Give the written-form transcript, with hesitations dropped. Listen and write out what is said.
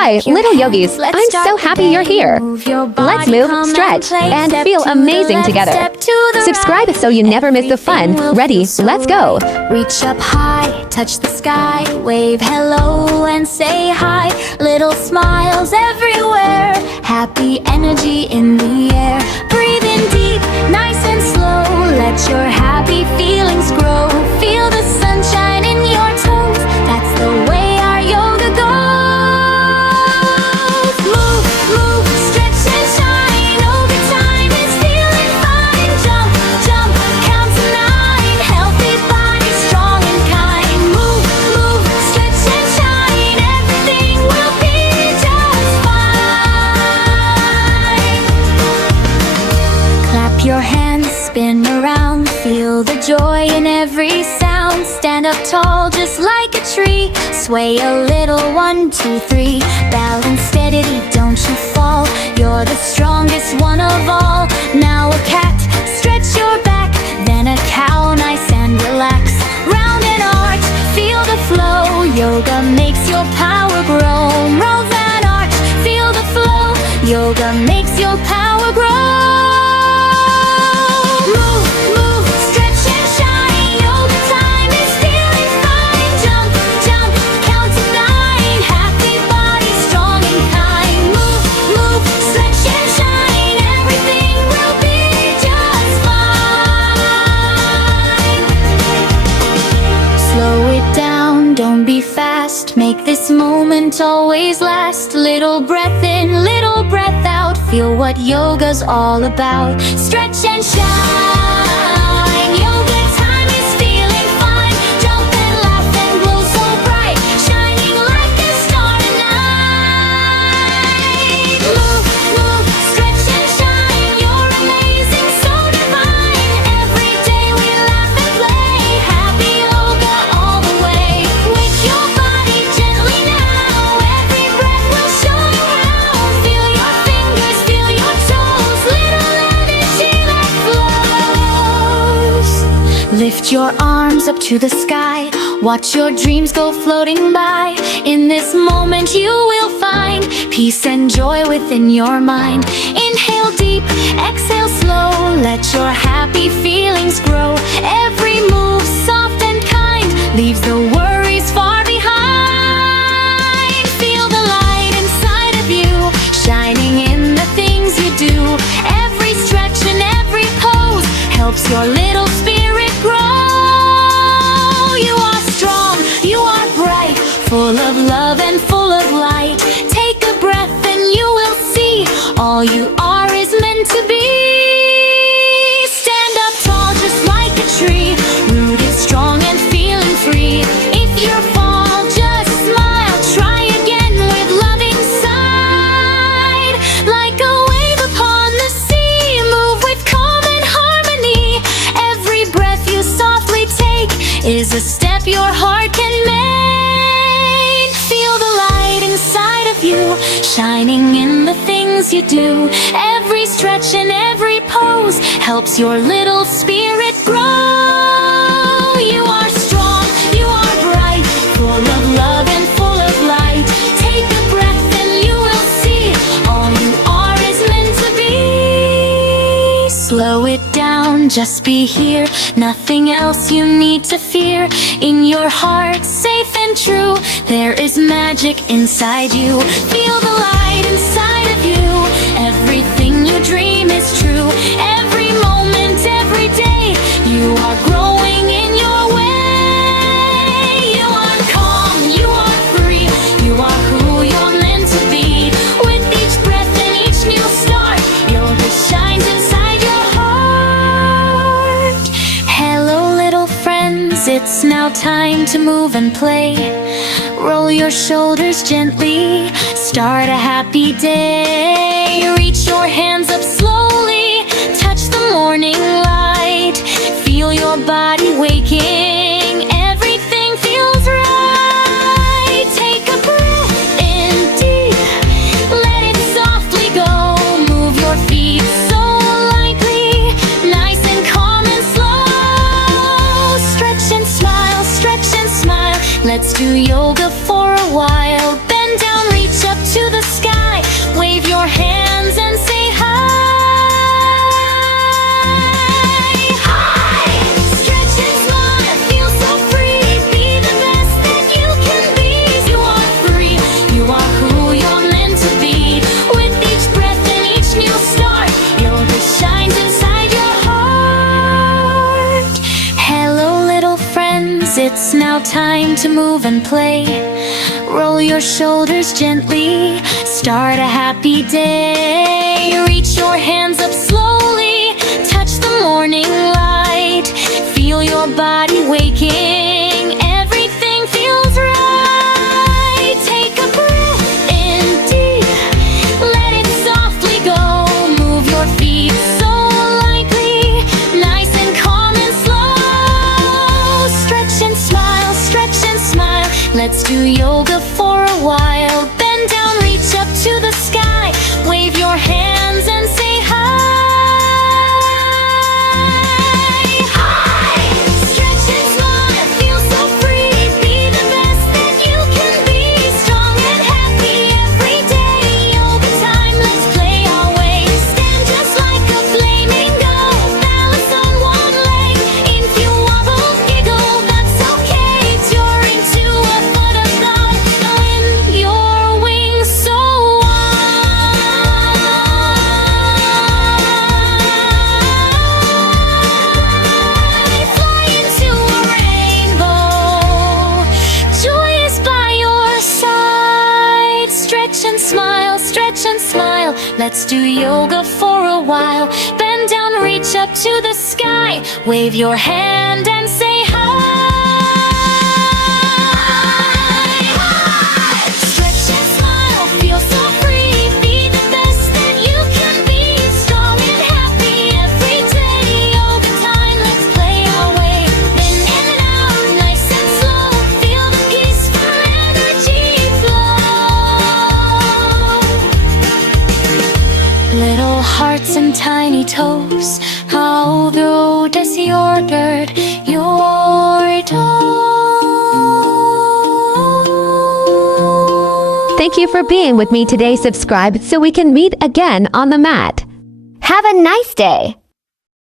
Hi, little yogis. I'm so happy you're here. Let's move, stretch, and feel amazing together. Subscribe so you never miss the fun. Ready? Let's go. Reach up high, touch the sky, wave hello and say hi. Little smiles everywhere, happy energy in the air. Breathe in deep, nice and slow, let your happy feelings grow. Feel the sunshine in your toes, that's the way our yoga goes. Move, move, stretch and shine, over time it's feeling fine. Jump, jump, count to 9, healthy body, strong and kind. Move, move, stretch and shine, everything will be just fine. Clap your hands, spin around, feel the joy in every sound. Stand up tall just like a tree, sway a little, 1, 2, 3. Balance steady, don't you fall, you're the strongest one of all. Now a cat, stretch your back, then a cow, nice and relax. Round and arch, feel the flow, yoga makes your power grow. Roll that arch, feel the flow, yoga makes your power grow. Move, move, stretch and shine, yoga time is feeling fine. Jump, jump, count to 9, happy body, strong and kind. Move, move, stretch and shine, everything will be just fine. Slow it down, don't be fast, make this moment always last. Little breath in, little breath out, feel what yoga's all about. Stretch and shine, yoga time is feeling fine. Jump and laugh and glow so bright, shining like a star tonight. Move, move, stretch and shine, you're amazing, so divine. Every day we laugh and play, happy yoga all the way. Wake your body gently now, every breath will show you how. Feel your fingers, feel your toes, little energy that flows. Lift your arms up to the sky, watch your dreams go floating by. In this moment you will find peace and joy within your mind. Inhale deep, exhale slow, let your happy feelings grow. Every move soft and kind, leaves the worries far behind. Feel the light inside of you, shining in the things you do. Every stretch and every pose helps your little spirit grow. You are strong, you are bright, full of love and full of light. Take a breath and you will see, all you are is meant to be. Stand up tall just like a tree, rooted strong and feeling free. If you fall, just smile, try again with loving side. Like a wave upon the sea, move with calm and harmony. Every breath you softly take is a step your heart can make. Feel the light inside of you, shining in the things you do. Every stretch and every pose helps your little spirit grow. You are strong, you are bright, full of love and full of light. Take a breath and you will see, all you are is meant to be. Slow it down, just be here, nothing else you need to fear. In your heart, safe and true, there is magic inside you. Feel the light inside of you, everything you dream is true. Every moment, every day, you are growing in your way. You are calm, you are free, you are who you're meant to be. With each breath and each new start, yoga shines inside your heart. Hello little friends, it's now time to move and play. Roll your shoulders gently, start a happy day. Reach your hands up slowly, touch the morning light. Feel your body waking, everything feels right. Take a breath in deep, let it softly go. Move your feet so lightly, nice and calm and slow. Stretch and smile, let's do yoga for a while. Bend down, reach up to It's now time to move and play. Roll your shoulders gently, start a happy day. Reach your hands up slowly, touch the morning light. Feel your body waking, everything feels right. Take a breath in deep, let it softly go. Move your feet so lightly, nice and calm and slow. Stretch and smile, stretch and smile. Let's do yoga for a while. Bend down, reach up to the sky. Wave your hands and say hi. Hi! Stretch and smile, feel so free. Be the best that you can be. Strong and happy every day. Yoga time, let's play our way. Stand just like a flamingo. Balance on one leg. If you wobble, giggle, that's okay. Soaring to a butterfly. When your wings so wide, fly into a rainbow. Joy is by your side. Stretch and smile, stretch and smile. Let's do yoga for a while. Bend down, reach up to the sky. Wave your hand and say hi. Stretch and smile, feel so free. Be the best that you can be. Strong and happy every day. Yoga time, let's play our way. In and out, nice and slow. Feel the peaceful energy flow. Little hearts and tiny toes, how broad is your dirt, your toe? Thank you for being with me today. Subscribe so we can meet again on the mat. Have a nice day.